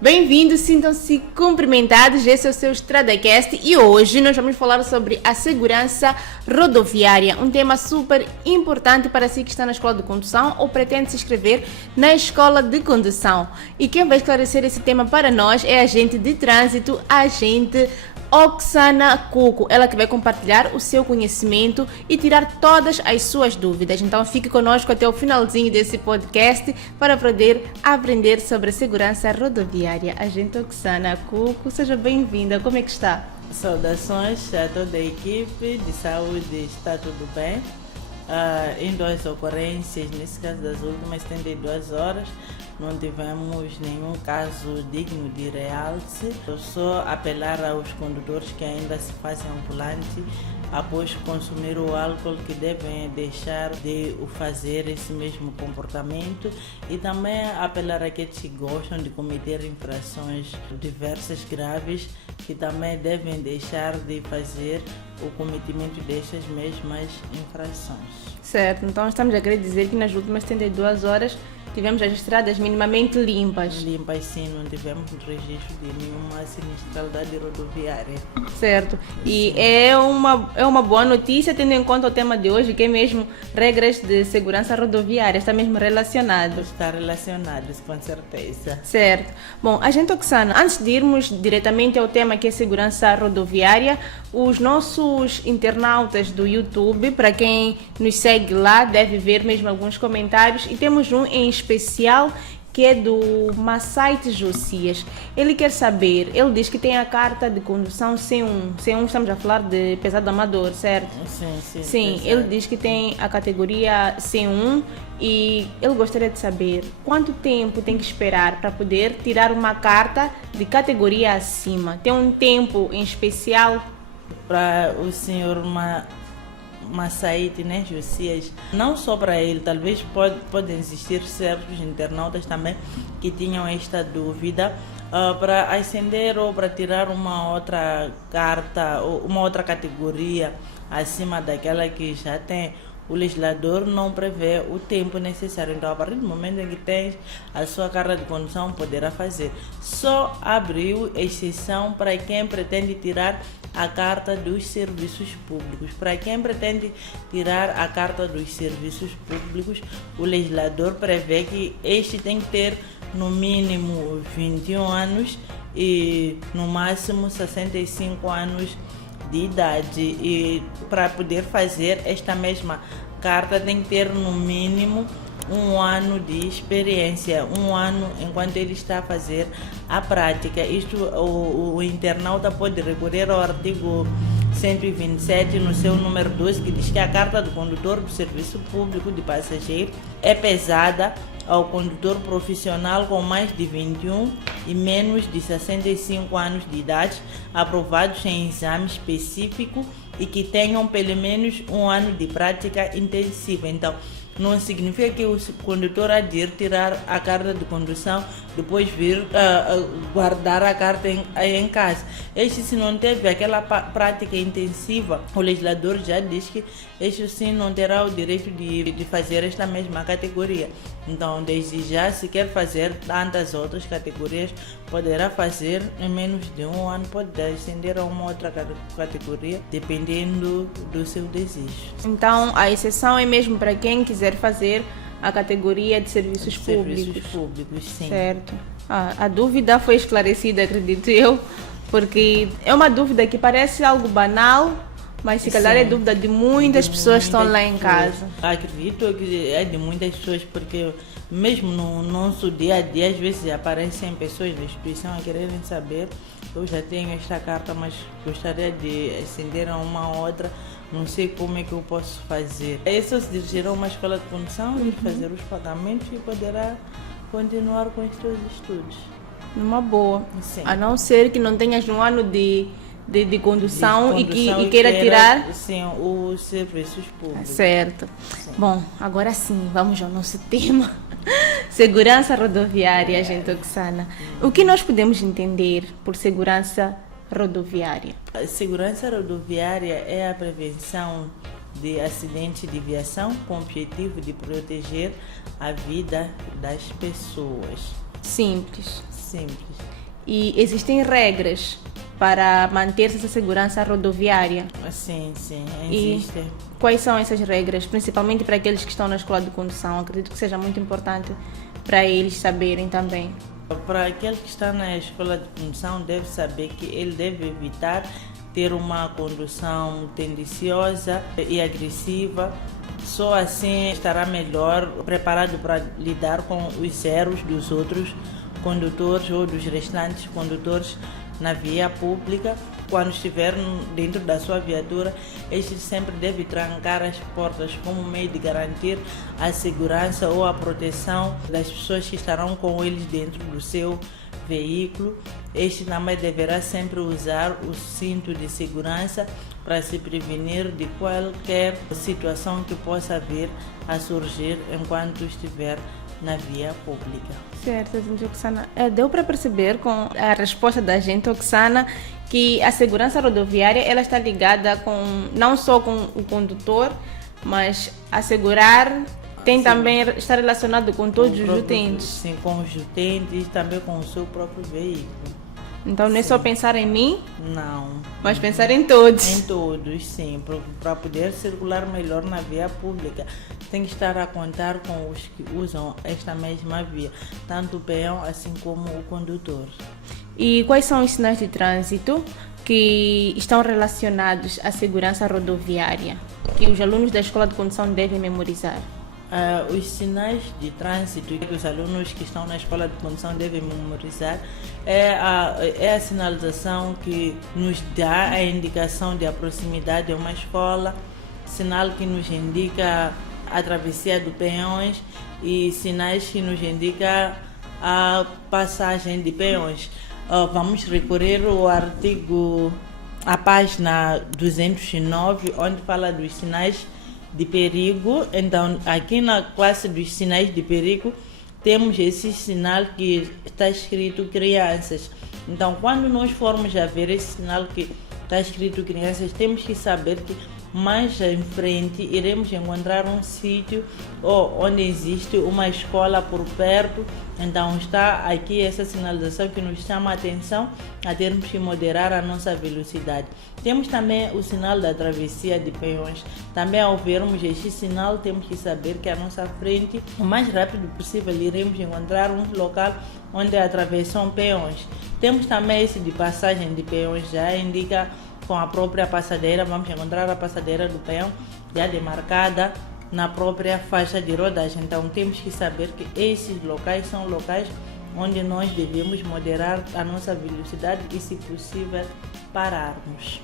Bem-vindos, sintam-se cumprimentados, esse é o seu StradaCast e hoje nós vamos falar sobre a segurança rodoviária, um tema super importante para si que está na escola de condução ou pretende se inscrever na escola de condução. E quem vai esclarecer esse tema para nós é a agente de trânsito, a agente Oksana Cuco, ela que vai compartilhar o seu conhecimento e tirar todas as suas dúvidas. Então fique conosco até o finalzinho desse podcast para poder aprender sobre a segurança rodoviária. Agente Oksana Cuco, seja bem-vinda, como é que está? Saudações a toda a equipe de saúde, está tudo bem? Em duas ocorrências, nesse caso das últimas 72 horas, não tivemos nenhum caso digno de realce. Eu só apelar aos condutores que ainda se fazem ao volante após consumir o álcool, que devem deixar de fazer esse mesmo comportamento, e também apelar àqueles que gostam de cometer infrações diversas graves, que também devem deixar de fazer o cometimento destas mesmas infrações. Certo, então estamos a querer dizer que nas últimas 72 horas tivemos as estradas minimamente limpas. Limpas, sim, não tivemos registro de nenhuma sinistralidade rodoviária. Certo, e é uma boa notícia, tendo em conta o tema de hoje, que é mesmo regras de segurança rodoviária, está mesmo relacionado. Está relacionado, com certeza. Certo. Bom, agente Oksana, antes de irmos diretamente ao tema que é segurança rodoviária, os nossos internautas do YouTube, para quem nos segue lá, deve ver mesmo alguns comentários, e temos um em especial que é do Massait Josias. Ele quer saber, ele diz que tem a carta de condução C1. C1 estamos a falar de pesado amador, certo? Sim, ele diz que tem a categoria C1 e ele gostaria de saber quanto tempo tem que esperar para poder tirar uma carta de categoria acima. Tem um tempo em especial? Para o senhor Massait, né, Josias, não só para ele, talvez podem existir certos internautas também que tinham esta dúvida, para ascender ou para tirar uma outra carta ou uma outra categoria acima daquela que já tem. O legislador não prevê o tempo necessário, então a partir do momento em que tens a sua carta de condução, poderá fazer. Só abriu exceção para quem pretende tirar a carta dos serviços públicos. Para quem pretende tirar a carta dos serviços públicos, o legislador prevê que este tem que ter no mínimo 21 anos e no máximo 65 anos de idade, e para poder fazer esta mesma carta tem que ter no mínimo 1 ano de experiência, 1 ano enquanto ele está a fazer a prática. Isto o internauta pode recorrer ao artigo 127 no seu número 12, que diz que a carta do condutor do serviço público de passageiro é pesada ao condutor profissional com mais de 21 e menos de 65 anos de idade, aprovados em exame específico e que tenham pelo menos 1 ano de prática intensiva. Então, não significa que o condutor há de ir tirar a carta de condução, depois vir guardar a carta em casa. Este, se não teve aquela prática intensiva, o legislador já diz que este sim não terá o direito de fazer esta mesma categoria. Então, desde já, se quer fazer tantas outras categorias, poderá fazer em menos de 1 ano, pode ascender a uma outra categoria, dependendo do seu desejo. Então, a exceção é mesmo para quem quiser fazer a categoria de serviços públicos. Serviços públicos, sim. Certo. A dúvida foi esclarecida, acredito eu, porque é uma dúvida que parece algo banal, mas se calhar é dúvida de muitas pessoas que estão lá em casa. Acredito que é de muitas pessoas, porque mesmo no nosso dia a dia, às vezes aparecem pessoas da instituição a quererem saber: eu já tenho esta carta, mas gostaria de ascender a uma outra, não sei como é que eu posso fazer. É só se dirigir a uma escola de condução e fazer os pagamentos e poderá continuar com os seus estudos. Numa boa. Sim. A não ser que não tenhas um ano de condução, e queira tirar. Sim, os serviços públicos. Certo. Sim. Bom, agora sim, vamos ao nosso tema. Segurança rodoviária, agente Oksana. O que nós podemos entender por segurança rodoviária? A segurança rodoviária é a prevenção de acidentes de viação com o objetivo de proteger a vida das pessoas. Simples. simples. E existem regras para manter essa segurança rodoviária? Sim, E existe. quais são essas regras, principalmente para aqueles que estão na escola de condução? Acredito que seja muito importante para eles saberem também. Para aquele que está na escola de condução, deve saber que ele deve evitar ter uma condução tendenciosa e agressiva. Só assim estará melhor preparado para lidar com os erros dos outros condutores ou dos restantes condutores na via pública. Quando estiver dentro da sua viatura, este sempre deve trancar as portas como meio de garantir a segurança ou a proteção das pessoas que estarão com eles dentro do seu veículo. Este também deverá sempre usar o cinto de segurança para se prevenir de qualquer situação que possa vir a surgir enquanto estiver na via pública. Certo, agente Oksana. Deu para perceber com a resposta da agente Oksana que a segurança rodoviária ela está ligada com não só com o condutor, mas assegurar tem também está relacionado com todos os utentes. Sim, com os utentes e também com o seu próprio veículo. Então não é só pensar em mim, Não. mas pensar em todos. Em todos, sim. Para poder circular melhor na via pública, tem que estar a contar com os que usam esta mesma via, tanto o peão assim como o condutor. E quais são os sinais de trânsito que estão relacionados à segurança rodoviária que os alunos da escola de condução devem memorizar? Os sinais de trânsito que os alunos que estão na escola de condução devem memorizar é a sinalização que nos dá a indicação de a proximidade de uma escola, sinal que nos indica a travessia do peões e sinais que nos indica a passagem de peões. Vamos recorrer ao artigo, a página 209, onde fala dos sinais de perigo. Então, aqui na classe dos sinais de perigo, temos esse sinal que está escrito crianças. Então, quando nós formos a ver esse sinal que está escrito crianças, temos que saber que mais em frente iremos encontrar um sítio onde existe uma escola por perto. Então está aqui essa sinalização que nos chama a atenção a termos que moderar a nossa velocidade. Temos também o sinal da travessia de peões. Também ao vermos este sinal temos que saber que à nossa frente, o mais rápido possível, iremos encontrar um local onde atravessam peões. Temos também esse de passagem de peões, já indica com a própria passadeira, vamos encontrar a passadeira do peão já demarcada na própria faixa de rodagem. Então temos que saber que esses locais são locais onde nós devemos moderar a nossa velocidade e, se possível, pararmos.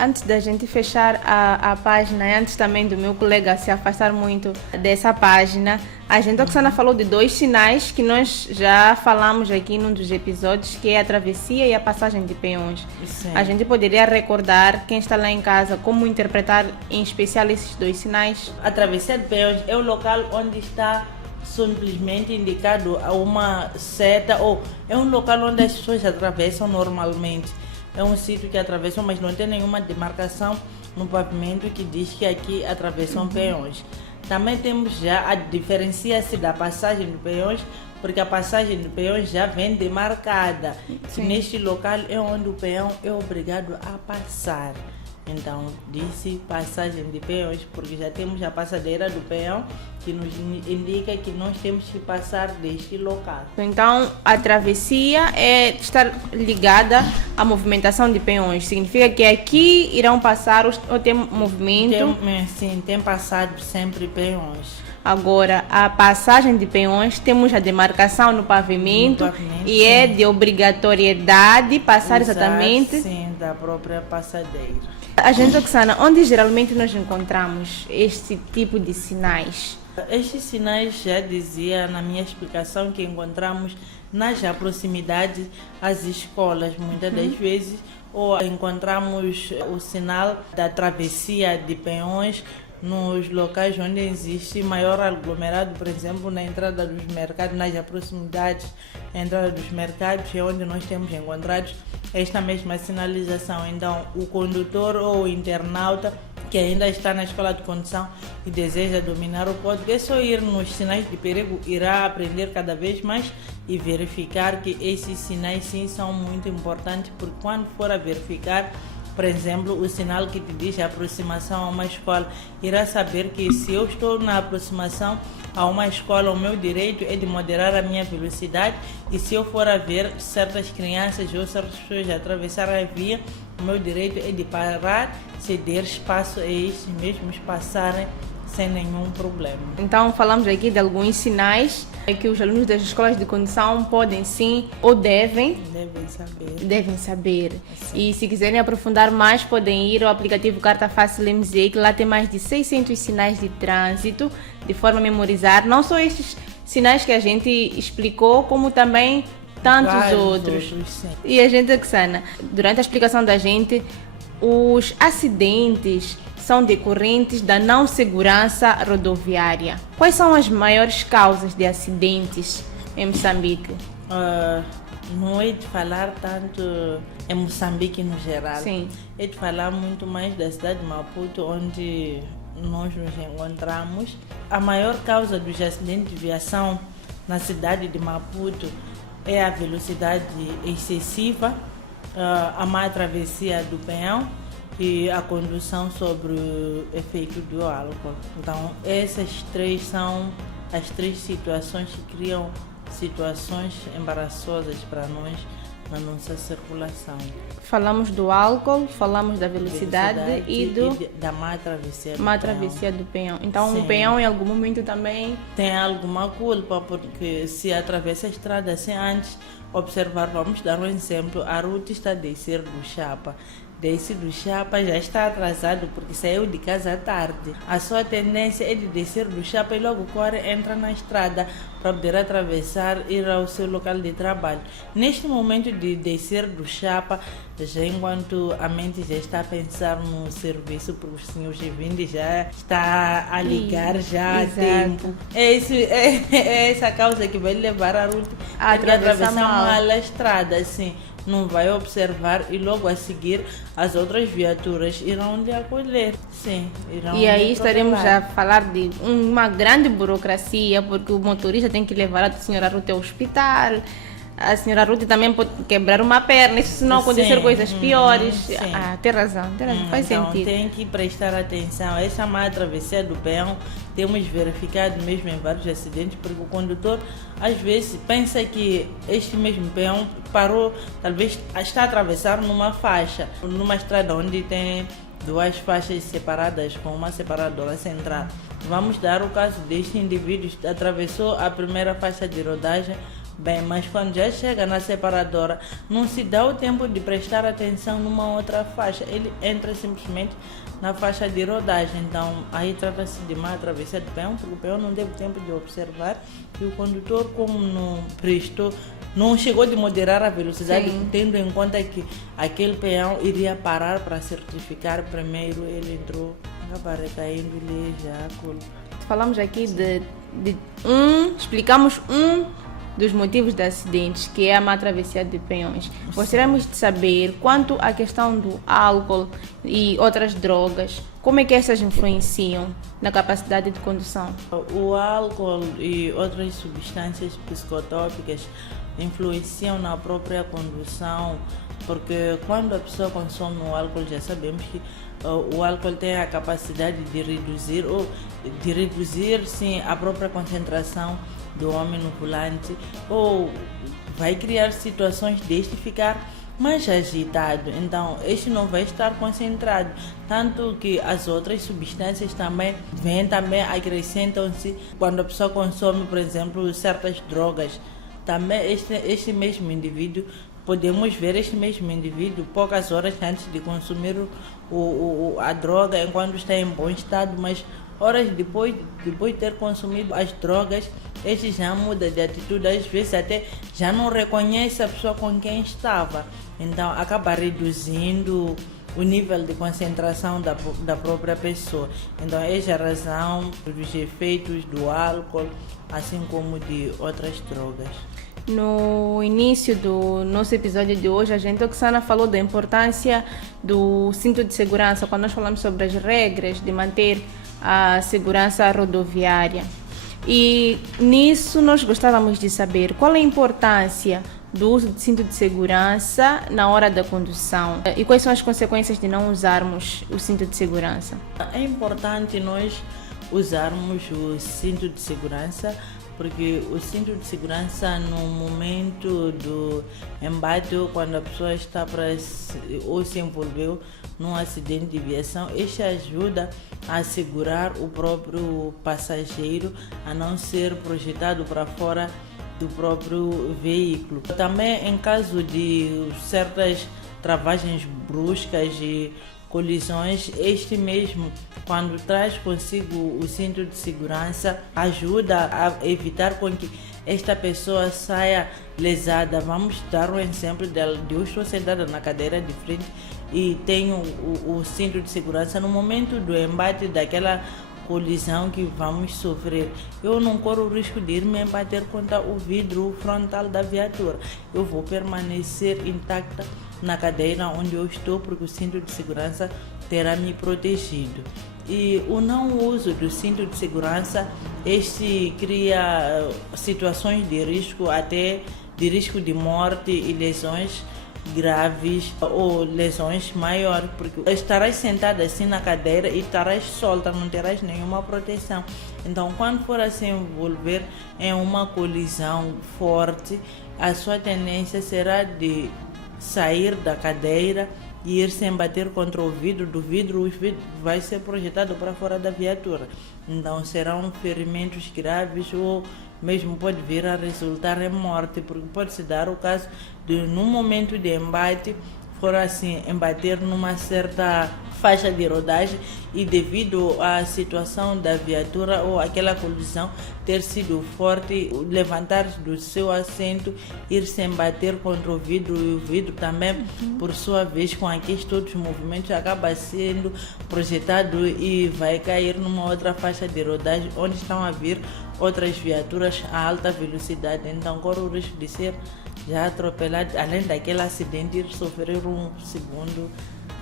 Antes da gente fechar a página, antes também do meu colega se afastar muito dessa página, a gente Oksana falou de dois sinais que nós já falamos aqui num dos episódios, que é a travessia e a passagem de peões. Sim. A gente poderia recordar, quem está lá em casa, como interpretar em especial esses dois sinais? A travessia de peões é o local onde está simplesmente indicado a uma seta, ou é um local onde as pessoas atravessam normalmente. É um sítio que atravessam, mas não tem nenhuma demarcação no pavimento que diz que aqui atravessam peões. Também temos já a diferencia-se da passagem de peões, porque a passagem de peões já vem demarcada. Neste local é onde o peão é obrigado a passar. Então, disse passagem de peões, porque já temos a passadeira do peão que nos indica que nós temos que passar deste local. Então, a travessia é estar ligada à movimentação de peões. Significa que aqui irão passar ou tem movimento. Tem passado sempre peões. Agora, a passagem de peões, temos a demarcação no pavimento e é de obrigatoriedade passar exatamente. Sim, da própria passadeira. Agente Oksana, onde geralmente nós encontramos este tipo de sinais? Estes sinais, já dizia na minha explicação, que encontramos nas proximidades às escolas, muitas das vezes, ou encontramos o sinal da travessia de peões nos locais onde existe maior aglomerado, por exemplo, na entrada dos mercados, nas proximidades da entrada dos mercados, é onde nós temos encontrado esta mesma sinalização. Então, o condutor ou o internauta, que ainda está na escola de condução e deseja dominar o código, é só ir nos sinais de perigo, irá aprender cada vez mais e verificar que esses sinais sim são muito importantes, porque quando for a verificar, por exemplo, o sinal que te diz a aproximação a uma escola, irá saber que se eu estou na aproximação a uma escola, o meu direito é de moderar a minha velocidade, e se eu for a ver certas crianças ou certas pessoas atravessar a via, o meu direito é de parar, ceder espaço a estes mesmos passarem sem nenhum problema. Então falamos aqui de alguns sinais que os alunos das escolas de condução podem sim ou devem saber. E se quiserem aprofundar mais, podem ir ao aplicativo Carta Fácil MZ, que lá tem mais de 600 sinais de trânsito, de forma a memorizar, não só estes sinais que a gente explicou, como também tantos outros. E a gente, Oksana, durante a explicação da gente, os acidentes são decorrentes da não segurança rodoviária. Quais são as maiores causas de acidentes em Moçambique? Não é de falar tanto em Moçambique no geral. Sim. É de falar muito mais da cidade de Maputo, onde nós nos encontramos. A maior causa dos acidentes de viação na cidade de Maputo é a velocidade excessiva, a má travessia do Penhão e a condução sobre o efeito do álcool. Então, essas três são as três situações que criam situações embaraçosas para nós na nossa circulação. Falamos do álcool, falamos da velocidade e da má travessia do Penhão. Então, sim, o Penhão em algum momento também tem alguma culpa, porque se atravessa a estrada sem antes observar, vamos dar um exemplo, a Ruth está a descer do Chapa. Desce do Chapa, já está atrasado porque saiu de casa à tarde. A sua tendência é de descer do Chapa e logo corre, entra na estrada para poder atravessar e ir ao seu local de trabalho. Neste momento de descer do Chapa, já enquanto a mente já está a pensar no serviço para os senhores vindos, já está a ligar já há tempo. É essa causa que vai levar a Ruth a atravessar mal a estrada, assim. Não vai observar e logo a seguir as outras viaturas irão lhe acolher. Sim, irão. E aí estaremos a falar de uma grande burocracia, porque o motorista tem que levar a senhora Ruth ao hospital. A senhora Ruth também pode quebrar uma perna, isso se não acontecer coisas piores. Tem razão, faz sentido. Tem que prestar atenção. Essa má travessia do Penhão temos verificado mesmo em vários acidentes, porque o condutor às vezes pensa que este mesmo peão parou, talvez está a atravessar numa faixa, numa estrada onde tem duas faixas separadas com uma separadora central. Vamos dar o caso deste indivíduo que atravessou a primeira faixa de rodagem. Bem, mas quando já chega na separadora, não se dá o tempo de prestar atenção numa outra faixa. Ele entra simplesmente na faixa de rodagem. Então, aí trata-se de má travessia do peão, porque o peão não teve tempo de observar e o condutor, como não prestou, não chegou de moderar a velocidade, tendo em conta que aquele peão iria parar para certificar primeiro, ele entrou, acabaram caindo-lhe já a culpa. Falamos aqui explicamos dos motivos de acidentes, que é a má travessia de peões. Gostaríamos de saber quanto à questão do álcool e outras drogas, como é que essas influenciam na capacidade de condução? O álcool e outras substâncias psicotrópicas influenciam na própria condução, porque quando a pessoa consome o álcool, já sabemos que o álcool tem a capacidade de reduzir sim, a própria concentração do homem no volante, ou vai criar situações deste ficar mais agitado. Então, este não vai estar concentrado, tanto que as outras substâncias também acrescentam-se quando a pessoa consome, por exemplo, certas drogas. Também este mesmo indivíduo, podemos ver este mesmo indivíduo poucas horas antes de consumir a droga, enquanto está em bom estado, mas horas depois de ter consumido as drogas, este já muda de atitude, às vezes até já não reconhece a pessoa com quem estava. Então acaba reduzindo o nível de concentração da própria pessoa. Então essa é a razão dos efeitos do álcool, assim como de outras drogas. No início do nosso episódio de hoje, a gente, Oksana, falou da importância do cinto de segurança, quando nós falamos sobre as regras de manter a segurança rodoviária. E nisso nós gostávamos de saber qual é a importância do uso de cinto de segurança na hora da condução e quais são as consequências de não usarmos o cinto de segurança. É importante nós usarmos o cinto de segurança, porque o cinto de segurança no momento do embate ou quando a pessoa está ou se envolveu num acidente de viação, este ajuda a segurar o próprio passageiro a não ser projetado para fora do próprio veículo. Também em caso de certas travagens bruscas e colisões, este mesmo, quando traz consigo o cinto de segurança, ajuda a evitar com que esta pessoa saia lesada. Vamos dar um exemplo dela. Eu estou sentada na cadeira de frente e tenho o cinto de segurança. No momento do embate daquela colisão que vamos sofrer, eu não corro o risco de ir me bater contra o vidro frontal da viatura. Eu vou permanecer intacta na cadeira onde eu estou, porque o cinto de segurança terá me protegido. E o não uso do cinto de segurança, este cria situações de risco, até de risco de morte e lesões graves ou lesões maiores, porque estarás sentada assim na cadeira e estarás solta, não terás nenhuma proteção. Então, quando for a se envolver em uma colisão forte, a sua tendência será de sair da cadeira e ir se embater contra o vidro. O vidro vai ser projetado para fora da viatura. Então serão ferimentos graves ou mesmo pode vir a resultar em morte, porque pode se dar o caso de, num momento de embate, for assim, embater numa certa faixa de rodagem e devido à situação da viatura ou aquela colisão ter sido forte, levantar do seu assento, ir se embater contra o vidro e o vidro também, por sua vez, com aqueles todos os movimentos, acaba sendo projetado e vai cair numa outra faixa de rodagem onde estão a vir outras viaturas a alta velocidade. Então corre o risco de ser já atropelado, além daquele acidente, ir sofrer um segundo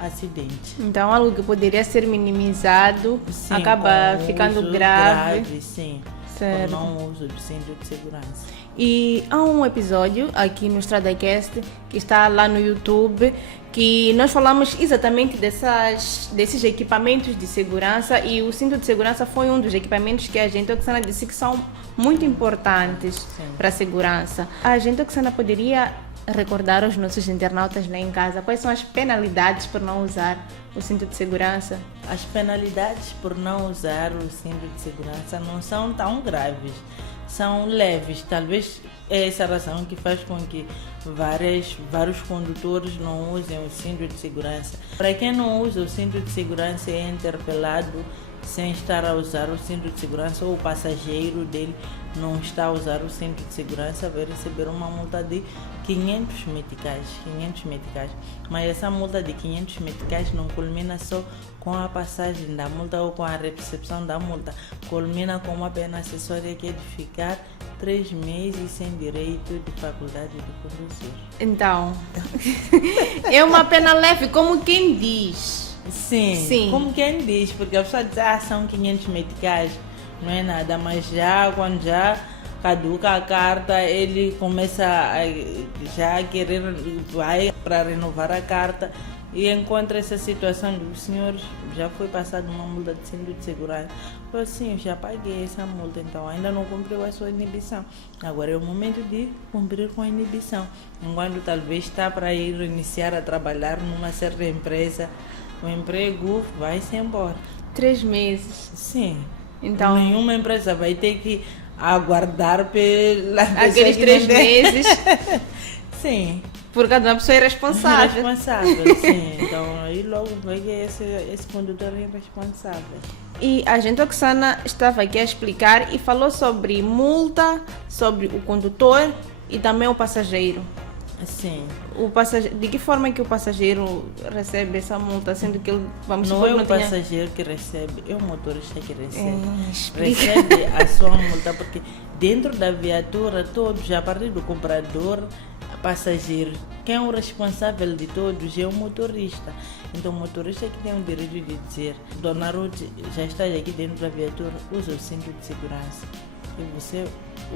acidente. Então algo que poderia ser minimizado, sim, acaba ficando grave. Sim, certo. por não uso do cinto de segurança. E há um episódio aqui no StradaCast que está lá no YouTube que nós falamos exatamente desses equipamentos de segurança, e o cinto de segurança foi um dos equipamentos que a agente Oksana disse que são muito importantes para a segurança. A agente Oksana poderia recordar aos nossos internautas lá em casa quais são as penalidades por não usar o cinto de segurança? As penalidades por não usar o cinto de segurança não são tão graves, são leves. Talvez é essa a razão que faz com que vários condutores não usem o cinto de segurança. Para quem não usa o cinto de segurança, é interpelado sem estar a usar o cinto de segurança, ou o passageiro dele não está a usar o cinto de segurança, vai receber uma multa de 500 meticais. Mas essa multa de 500 meticais não culmina só com a passagem da multa ou com a recepção da multa, culmina com uma pena acessória que é de ficar 3 meses sem direito de faculdade de conduzir. Então, é uma pena leve, como quem diz. Sim, como quem diz, porque a pessoa diz, são 500 meticais, não é nada, mas quando já caduca a carta, ele começa a querer, vai para renovar a carta e encontra essa situação de: o senhor já foi passado uma multa de cinto de segurança. Eu, sim, já paguei essa multa, então ainda não cumpriu a sua inibição. Agora é o momento de cumprir com a inibição. Enquanto talvez está para ir iniciar a trabalhar numa certa empresa, o emprego vai-se embora. 3 meses. Sim. Então, nenhuma empresa vai ter que aguardar aqueles 3 meses. Sim. Por causa de uma pessoa irresponsável. Sim. Então aí logo vai que esse condutor é irresponsável. E a gente Oksana estava aqui a explicar e falou sobre multa, sobre o condutor e também o passageiro. Sim. De que forma é que o passageiro recebe essa multa, sendo que ele, vamos Não supor, é o não tenha... passageiro que recebe, é o motorista que recebe. explica. Recebe a sua multa, porque dentro da viatura, todos, a partir do comprador, passageiro, quem é o responsável de todos é o motorista. Então, o motorista que tem o direito de dizer: Dona Ruth, já está aqui dentro da viatura, usa o cinto de segurança. E você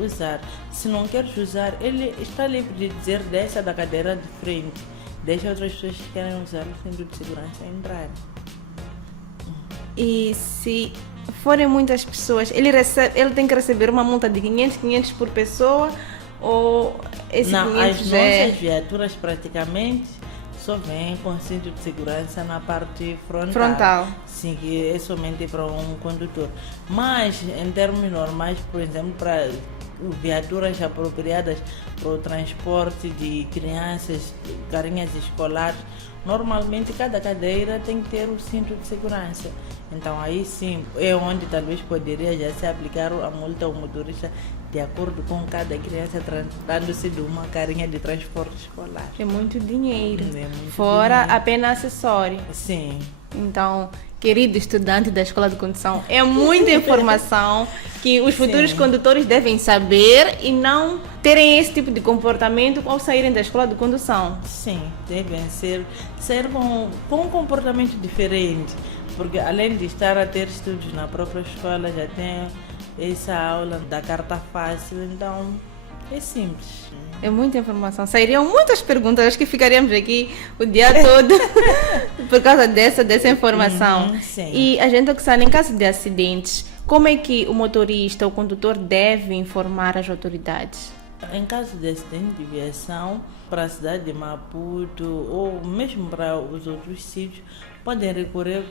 usar. Se não queres usar, ele está livre de dizer: desça da cadeira de frente, deixa outras pessoas que querem usar o cinto de segurança entrar. E se forem muitas pessoas, ele tem que receber uma multa de 500 por pessoa, ou esse Não, 500 as já é... nossas viaturas praticamente só vêm com cinto de segurança na parte Frontal. Sim, que é somente para um condutor. Mas, em termos normais, por exemplo, para viaturas apropriadas para o transporte de crianças, carinhas escolares, normalmente cada cadeira tem que ter o cinto de segurança. Então aí sim é onde talvez poderia já se aplicar a multa ao motorista de acordo com cada criança tratando-se de uma carinha de transporte escolar. É muito dinheiro. É muito Fora dinheiro. apenas acessório. Sim. Então, querido estudante da escola de condução, é muita informação que os futuros Sim. condutores devem saber e não terem esse tipo de comportamento ao saírem da escola de condução. Sim, devem ser com um comportamento diferente, porque além de estar a ter estudos na própria escola, já tem essa aula da carta fácil, então é simples. É muita informação. Sairiam muitas perguntas, acho que ficaríamos aqui o dia todo por causa dessa informação. Sim. E a gente, Oksana, em caso de acidentes, como é que o motorista, o condutor deve informar as autoridades? Em caso de acidente de viação, para a cidade de Maputo ou mesmo para os outros sítios, podem recorrer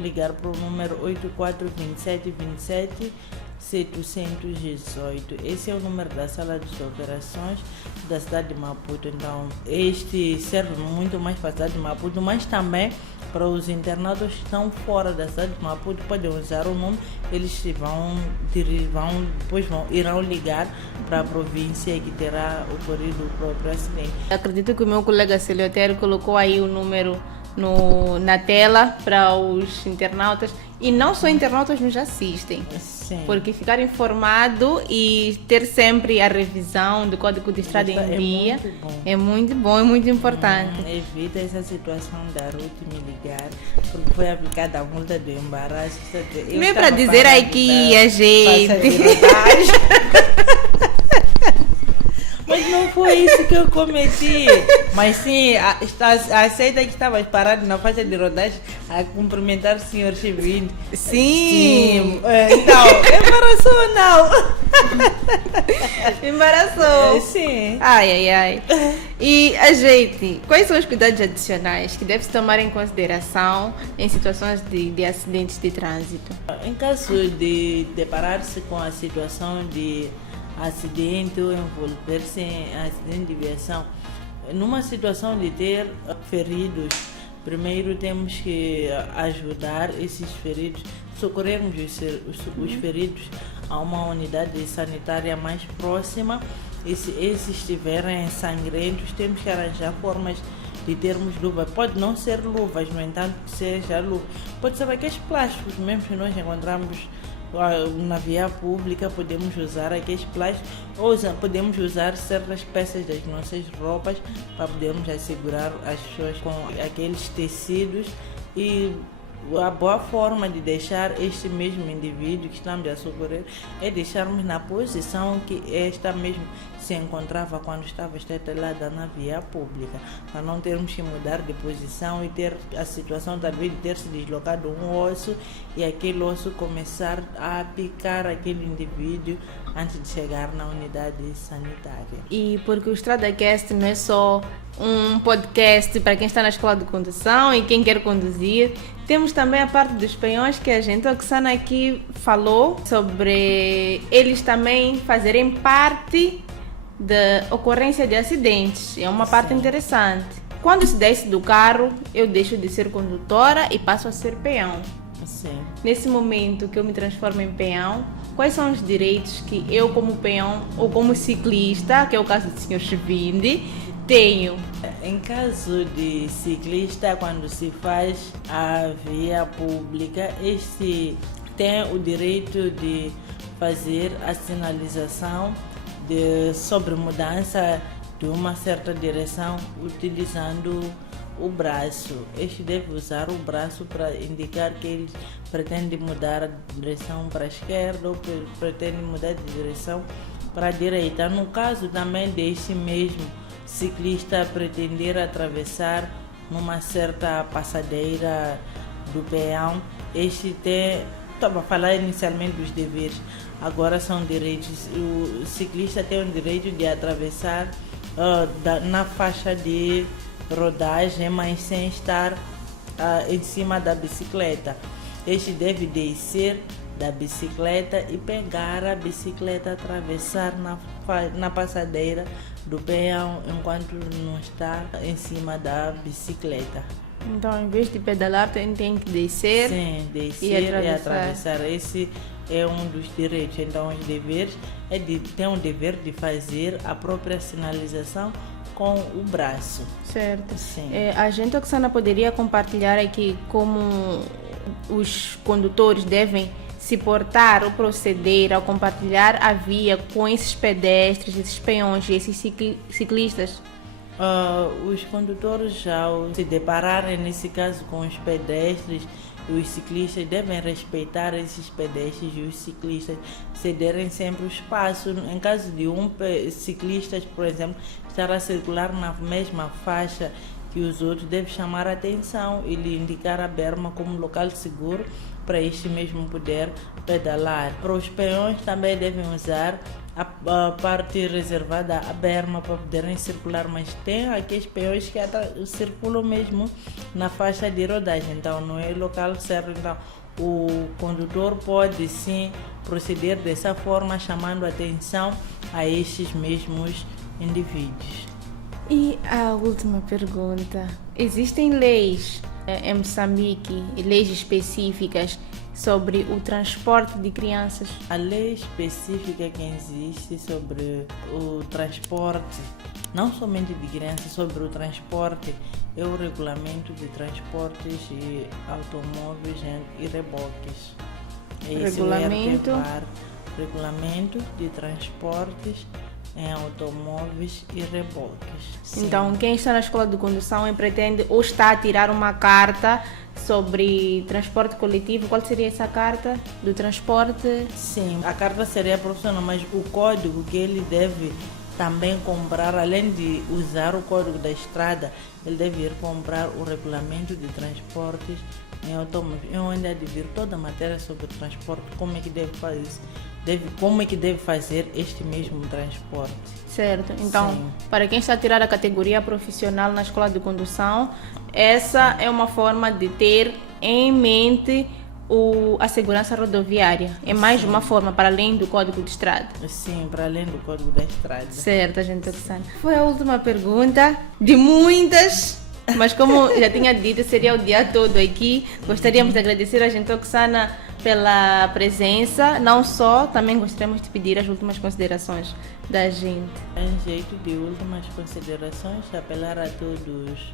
ligar para o número 842727 718. Esse é o número da sala de operações da cidade de Maputo. Então, este serve muito mais para a cidade de Maputo, mas também para os internautas que estão fora da cidade de Maputo, podem usar o número, eles irão ligar para a província que terá ocorrido o próprio acidente. Acredito que o meu colega Celiotério colocou aí o número na tela para os internautas, e não só internautas nos assistem. Sim. Porque ficar informado e ter sempre a revisão do Código de Estrada em dia é muito bom, é muito importante. Evita essa situação da Ruth me ligar, porque foi aplicada a multa do embaraço. Não é para dizer aqui a gente. Mas não foi isso que eu cometi. Mas sim, aceita que estavas parado na faixa de rodagem a cumprimentar o senhor Chivini. Sim. Então, embaraçou ou não? Embaraçou. Sim. Ai. E a gente, quais são os cuidados adicionais que deve-se tomar em consideração em situações de acidentes de trânsito? Em caso de deparar-se com a situação de acidente ou envolver-se em acidente de viação, numa situação de ter feridos, primeiro temos que ajudar esses feridos, socorrermos os feridos a uma unidade sanitária mais próxima, e se esses estiverem sangrentos, temos que arranjar formas de termos luvas. Pode não ser luvas, no entanto, que seja luva. Pode ser aqueles plásticos mesmo que nós encontramos na via pública, podemos usar aqueles plásticos, ou podemos usar certas peças das nossas roupas para podermos assegurar as pessoas com aqueles tecidos. E a boa forma de deixar este mesmo indivíduo que estamos a socorrer é deixarmos na posição que esta mesmo se encontrava quando estava estatelada na via pública, para não termos que mudar de posição e ter a situação talvez de ter se deslocado um osso e aquele osso começar a picar aquele indivíduo antes de chegar na unidade sanitária. E porque o StradaCast não é só um podcast para quem está na escola de condução e quem quer conduzir, temos também a parte dos peões, que a gente, a Oksana aqui falou sobre eles também fazerem parte da ocorrência de acidentes. É uma parte interessante. Quando se desce do carro, eu deixo de ser condutora e passo a ser peão. Sim. Nesse momento que eu me transformo em peão, quais são os direitos que eu como peão ou como ciclista, que é o caso do Sr. Chivindi, Tenho. Em caso de ciclista, quando se faz a via pública, este tem o direito de fazer a sinalização sobre mudança de uma certa direção utilizando o braço. Este deve usar o braço para indicar que ele pretende mudar a direção para a esquerda ou pretende mudar de direção para a direita. No caso também deste mesmo ciclista pretender atravessar numa certa passadeira do peão, este tem, estava a falar inicialmente dos deveres, agora são direitos. O ciclista tem o direito de atravessar na faixa de rodagem, mas sem estar em cima da bicicleta. Este deve descer da bicicleta e pegar a bicicleta, atravessar na passadeira do peão enquanto não está em cima da bicicleta. Então, em vez de pedalar, tem que descer, sim, descer e atravessar. Esse é um dos direitos. Então, os deveres tem o dever de fazer a própria sinalização com o braço. Certo. Sim. A gente, Oksana, poderia compartilhar aqui como os condutores devem se portar ou proceder ao compartilhar a via com esses pedestres, esses peões, esses ciclistas? Os condutores, já ao se depararem nesse caso com os pedestres e os ciclistas, devem respeitar esses pedestres e os ciclistas, cederem sempre o espaço. Em caso de ciclista, por exemplo, estar a circular na mesma faixa que os outros, deve chamar a atenção e lhe indicar a berma como local seguro para este mesmo poder pedalar. Para os peões também devem usar a parte reservada à berma para poderem circular, mas tem aqueles peões que circulam mesmo na faixa de rodagem, então não é local certo. Então o condutor pode sim proceder dessa forma, chamando a atenção a estes mesmos indivíduos. E a última pergunta: existem leis em Moçambique, leis específicas sobre o transporte de crianças? A lei específica que existe sobre o transporte, não somente de crianças, sobre o transporte, é o regulamento de transportes e automóveis e reboques. Regulamento de transportes em automóveis e reboques. Sim. Então, quem está na escola de condução e pretende ou está a tirar uma carta sobre transporte coletivo, qual seria essa carta do transporte? Sim, a carta seria profissional, mas o código que ele deve também comprar, além de usar o código da estrada, ele deve ir comprar o regulamento de transportes em automóveis, onde há de vir toda a matéria sobre o transporte, como é que deve fazer este mesmo transporte. Certo. Então, sim, para quem está a tirar a categoria profissional na escola de condução, essa é uma forma de ter em mente a segurança rodoviária. É mais uma forma, para além do código de estrada. Sim, para além do código da estrada. Certo, gente. Foi a última pergunta de muitas. Mas como já tinha dito, seria o dia todo aqui. Gostaríamos de agradecer a gente, Oksana, pela presença. Não só, também gostaríamos de pedir as últimas considerações da gente. Em jeito de últimas considerações, apelar a todos os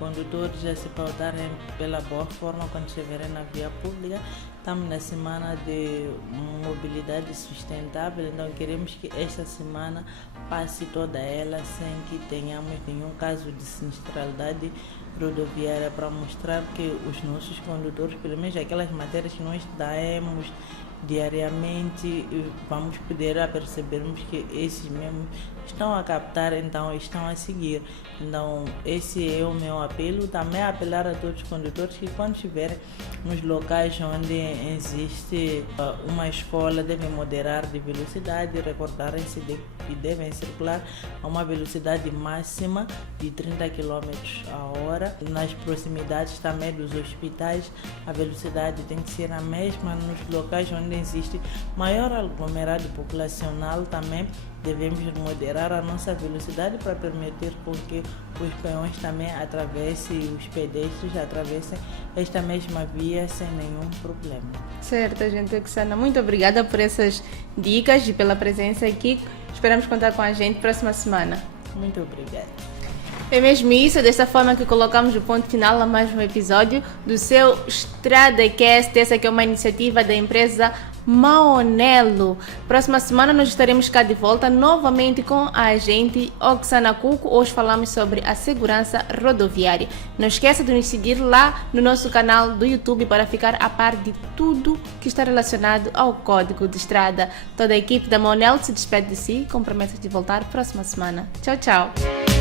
condutores a se pautarem pela boa forma quando estiverem na via pública. Estamos na semana de mobilidade sustentável, então queremos que esta semana passe toda ela sem que tenhamos nenhum caso de sinistralidade rodoviária, para mostrar que os nossos condutores, pelo menos aquelas matérias que nós damos diariamente, vamos poder percebermos que esses mesmos estão a captar, então estão a seguir. Então esse é o meu apelo. Também apelar a todos os condutores que quando estiverem nos locais onde existe uma escola, devem moderar de velocidade, recordarem-se de que devem circular a uma velocidade máxima de 30 km a hora. Nas proximidades também dos hospitais, a velocidade tem que ser a mesma. Nos locais onde existe maior aglomerado populacional, também devemos moderar a nossa velocidade para permitir que os peões também atravessem, os pedestres atravessem esta mesma via sem nenhum problema. Certo, gente. Oksana, muito obrigada por essas dicas e pela presença aqui. Esperamos contar com a gente próxima semana. Muito obrigada. É mesmo isso, é desta forma que colocamos o ponto final a mais um episódio do seu StradaCast. Essa aqui é uma iniciativa da empresa Maonelo. Próxima semana nós estaremos cá de volta novamente com a agente Oksana Cuco. Hoje falamos sobre a segurança rodoviária. Não esqueça de nos seguir lá no nosso canal do YouTube para ficar a par de tudo que está relacionado ao Código de Estrada. Toda a equipe da Maonelo se despede de si com promessas de voltar próxima semana. Tchau, tchau!